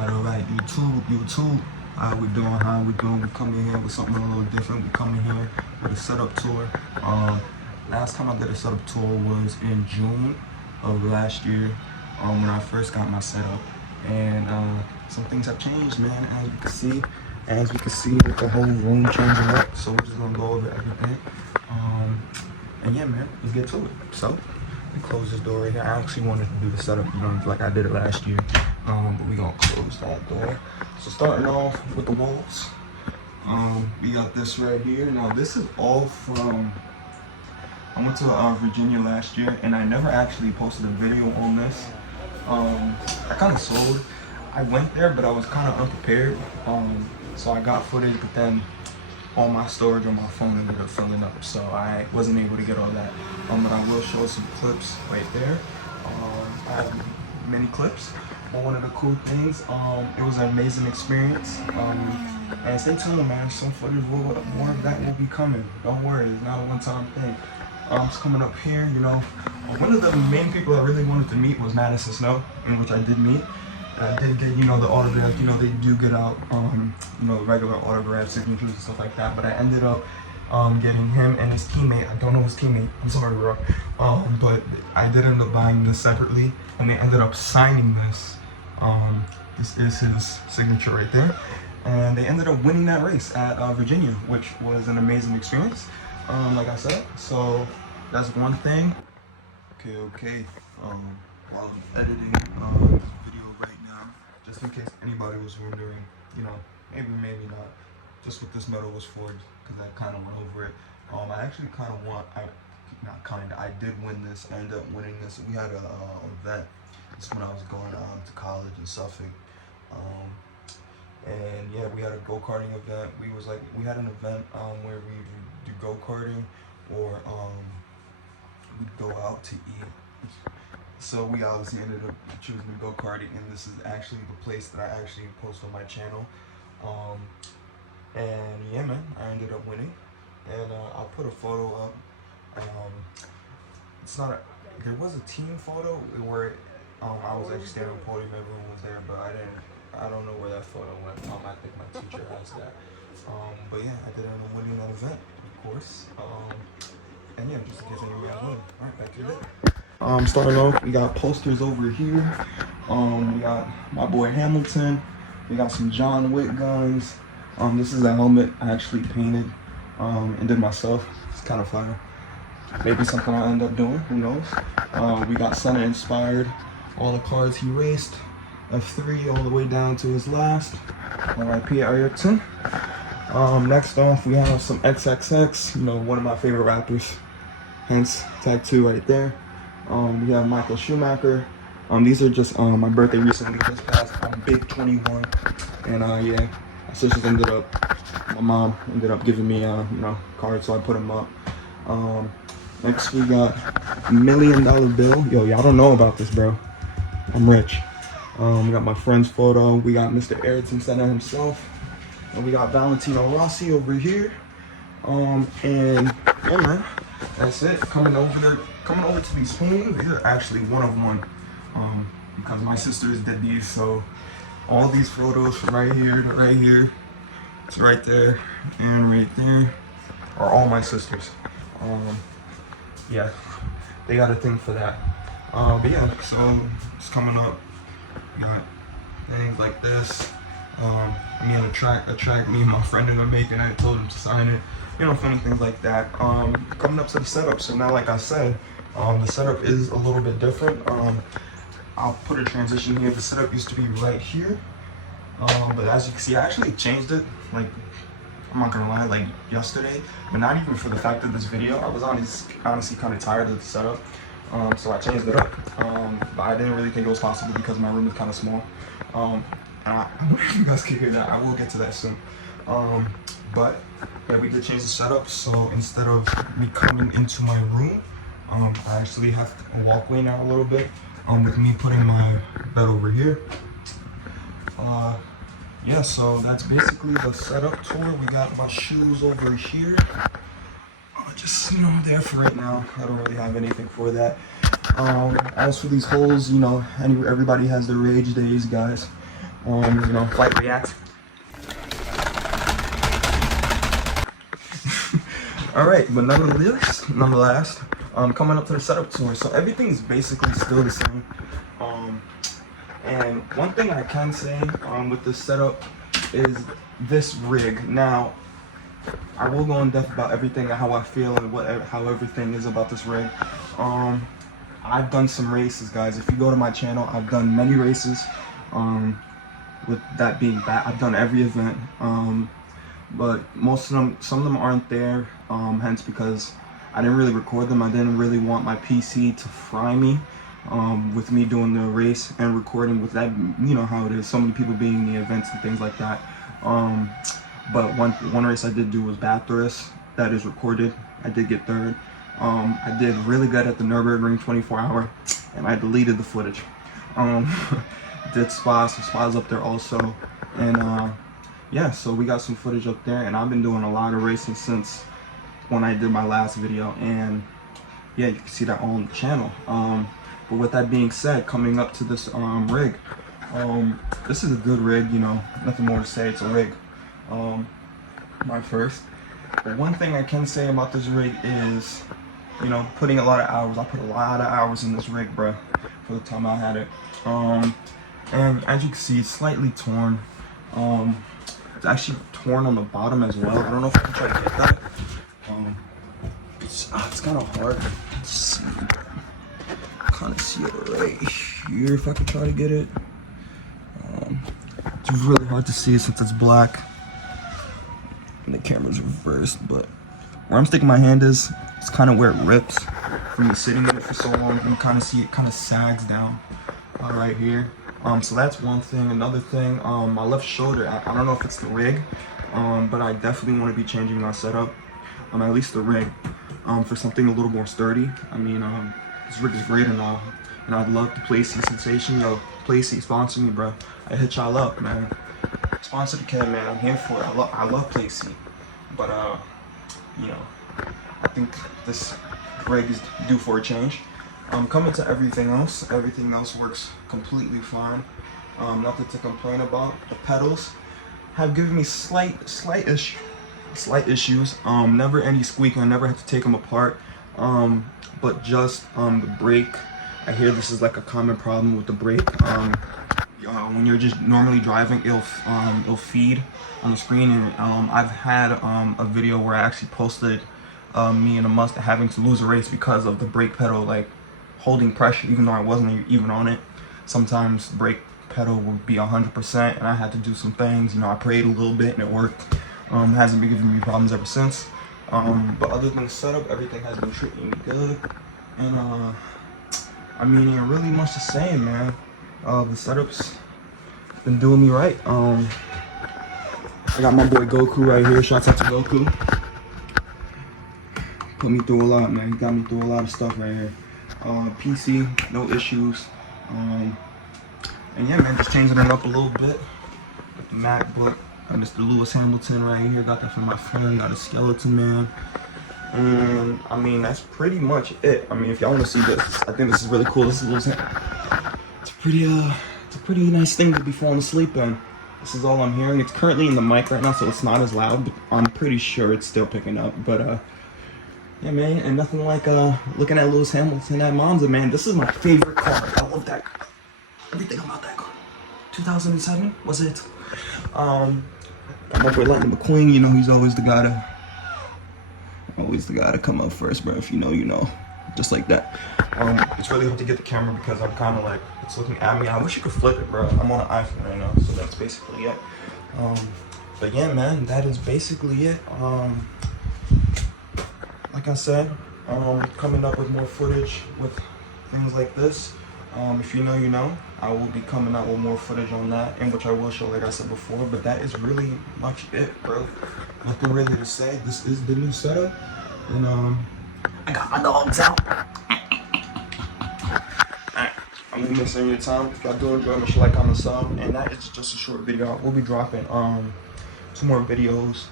Alright, YouTube, how we doing? We coming here with something a little different. We coming here with a setup tour. Last time I did a setup tour was in June of last year, when I first got my setup. And some things have changed, man, as you can see with the whole room changing up. So we're just gonna go over everything. And yeah, man, let's get to it. So, let me close this door right here. I actually wanted to do the setup, like I did it last year. But we gonna close that door. So starting off with the walls, we got this right here. Now this is all from, I went to Virginia last year, and I never actually posted a video on this. I kind of sold. I went there, but I was kind of unprepared. So I got footage, but then all my storage on my phone ended up filling up, so I wasn't able to get all that. But I will show some clips right there. I have many clips. But one of the cool things, it was an amazing experience. And stay tuned, man. Some footage, more of that will be coming. Don't worry, it's not a one-time thing. It's coming up here, One of the main people I really wanted to meet was Madison Snow, in which I did meet. I did get, the autograph, they do get out, regular autograph signatures and stuff like that. But I ended up getting him and his teammate. I don't know his teammate. I'm sorry, bro. But I did end up buying this separately, and they ended up signing this. This is his signature right there. And they ended up winning that race at Virginia, which was an amazing experience, like I said. So that's one thing. Okay. While I'm editing this video right now, just in case anybody was wondering, maybe not, just what this medal was for, because I kind of went over it. I actually I did win this. I ended up winning this. We had a event. This is when I was going to college in Suffolk. And yeah, we had a go-karting event. We had an event where we would do go-karting, or we'd go out to eat. So we obviously ended up choosing go-karting, and this is actually the place that I actually post on my channel. And yeah, man, I ended up winning, and I'll put a photo up. There was a team photo where I was actually standing on the podium, everyone was there, but I don't know where that photo went. I think my teacher has that. But yeah, I did end up winning that event, of course. And yeah, just in case anybody was wondering. Alright, back to it. Starting off, we got posters over here. We got my boy Hamilton. We got some John Wick guns. This is a helmet I actually painted and did myself. It's kind of fire. Maybe something I'll end up doing, who knows. We got Senna inspired. All the cars he raced. F3 all the way down to his last. R.I.P. Erickson. Next off, we have some XXX, one of my favorite rappers. Hence, tag 2 right there. We have Michael Schumacher. These are just my birthday recently just passed. I'm big 21, and yeah, my sisters my mom ended up giving me cards, so I put them up. Next we got $1 million bill. Yo, y'all don't know about this, bro. I'm rich. We got my friend's photo. We got Mr. Ayrton Senna himself, and we got Valentino Rossi over here. And yeah, man, that's it. Coming over to these paintings. These are actually one of one, because my sisters did these. So all these photos from right here to right here, it's right there and right there, are all my sisters. Yeah, they got a thing for that. But yeah, so it's coming up. We got things like this. Me on a track me and my friend ended up making. I told him to sign it. Funny things like that. Coming up to the setup. So now, like I said, the setup is a little bit different. I'll put a transition here. The setup used to be right here. But as you can see, I actually changed it. I'm not gonna lie, yesterday, but not even for the fact of this video. I was honestly kind of tired of the setup, so I changed it up. But I didn't really think it was possible because my room is kind of small. And I don't know if you guys can hear that. I will get to that soon. But yeah, we did change the setup. So instead of me coming into my room, I actually have a walkway now a little bit. With me putting my bed over here. Yeah, so that's basically the setup tour. We got my shoes over here. Just, there for right now. I don't really have anything for that. As for these holes, everybody has their rage days, guys. You know, flight reacts. All right, but nonetheless, coming up to the setup tour. So everything's basically still the same. And one thing I can say with this setup is this rig. Now, I will go in depth about everything and how I feel and how everything is about this rig. I've done some races, guys. If you go to my channel, I've done many races. With that being bad, I've done every event. But most of them, some of them aren't there, hence because I didn't really record them. I didn't really want my PC to fry me with me doing the race and recording with that. You know how it is, so many people being in the events and things like that. But one race I did do was Bathurst. That is recorded. I did get third. I did really good at the Nürburgring 24-hour, and I deleted the footage. Did some spas up there also, and yeah, so we got some footage up there, and I've been doing a lot of racing since when I did my last video, and yeah, you can see that all on the channel. But with that being said, coming up to this rig, this is a good rig, you know, nothing more to say, it's a rig. My first. But one thing I can say about this rig is, you know, putting a lot of hours. I put a lot of hours in this rig, bruh, for the time I had it. And as you can see, it's slightly torn. It's actually torn on the bottom as well. I don't know if I can try to get that. It's kind of hard to see. Kind of see it right here if I can try to get it. It's really hard to see since it's black and the camera's reversed, but where I'm sticking my hand is, it's kind of where it rips from me sitting in it for so long. You can kind of see it kind of sags down right here. So that's one thing. Another thing, my left shoulder, I don't know if it's the rig, but I definitely want to be changing my setup, at least the rig, for something a little more sturdy. I mean, this rig is great and all, and I'd love to PlaySeat Sensation. Yo, PlaySeat sponsor me, bro. I hit y'all up, man. Sponsor the kid, man. I'm here for it. I love PlaySeat, but you know, I think this rig is due for a change. Coming to everything else works completely fine. Nothing to complain about. The pedals have given me slight issues. Never any squeaking. I never had to take them apart. But just the brake. I hear this is like a common problem with the brake. When you're just normally driving, it'll feed on the screen. And I've had a video where I actually posted me in a Mustang having to lose a race because of the brake pedal, like, holding pressure even though I wasn't even on it. Sometimes brake pedal would be 100% and I had to do some things. You know, I prayed a little bit and it worked. Hasn't been giving me problems ever since. But other than the setup, everything has been treating me good. And I mean, ain't really much to say, man. The setup's been doing me right. I got my boy Goku right here. Shouts out to Goku. Put me through a lot, man. He got me through a lot of stuff right here. PC, no issues. And yeah, man, just changing it up a little bit. Got the MacBook, got Mr. Lewis Hamilton right here. Got that from my friend. Got a skeleton man. And I mean, that's pretty much it. I mean, if y'all want to see this, I think this is really cool. This is Lewis Hamilton. It's a pretty nice thing to be falling asleep in. This is all I'm hearing. It's currently in the mic right now, so it's not as loud, but I'm pretty sure it's still picking up. But yeah, man, and nothing like looking at Lewis Hamilton at Monza, man. This is my favorite car. I love that car. Everything about that car. 2007 was it? I'm up with Lightning McQueen. You know, he's always the guy to come up first, bro. If you know, you know. Just like that. It's really hard to get the camera because I'm kind of like, it's looking at me. I wish you could flip it, bro. I'm on an iPhone right now, so that's basically it. But yeah, man, that is basically it. Like I said, coming up with more footage with things like this. If you know, you know. I will be coming out with more footage on that, in which I will show, like I said before. But that is really much it, bro. Nothing really to say. This is the new setup, and I got my dogs out. Alright, I'm gonna miss any of your time. If y'all do enjoy, make sure like, comment, sub. And that is just a short video. We'll be dropping 2 more videos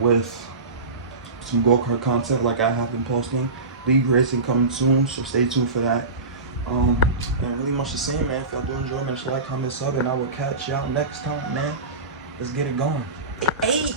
with some go-kart content like I have been posting. League racing coming soon, so stay tuned for that. And really much the same, man. If y'all do enjoy, man, just like, comment, sub, and I will catch y'all next time, man. Let's get it going. Hey.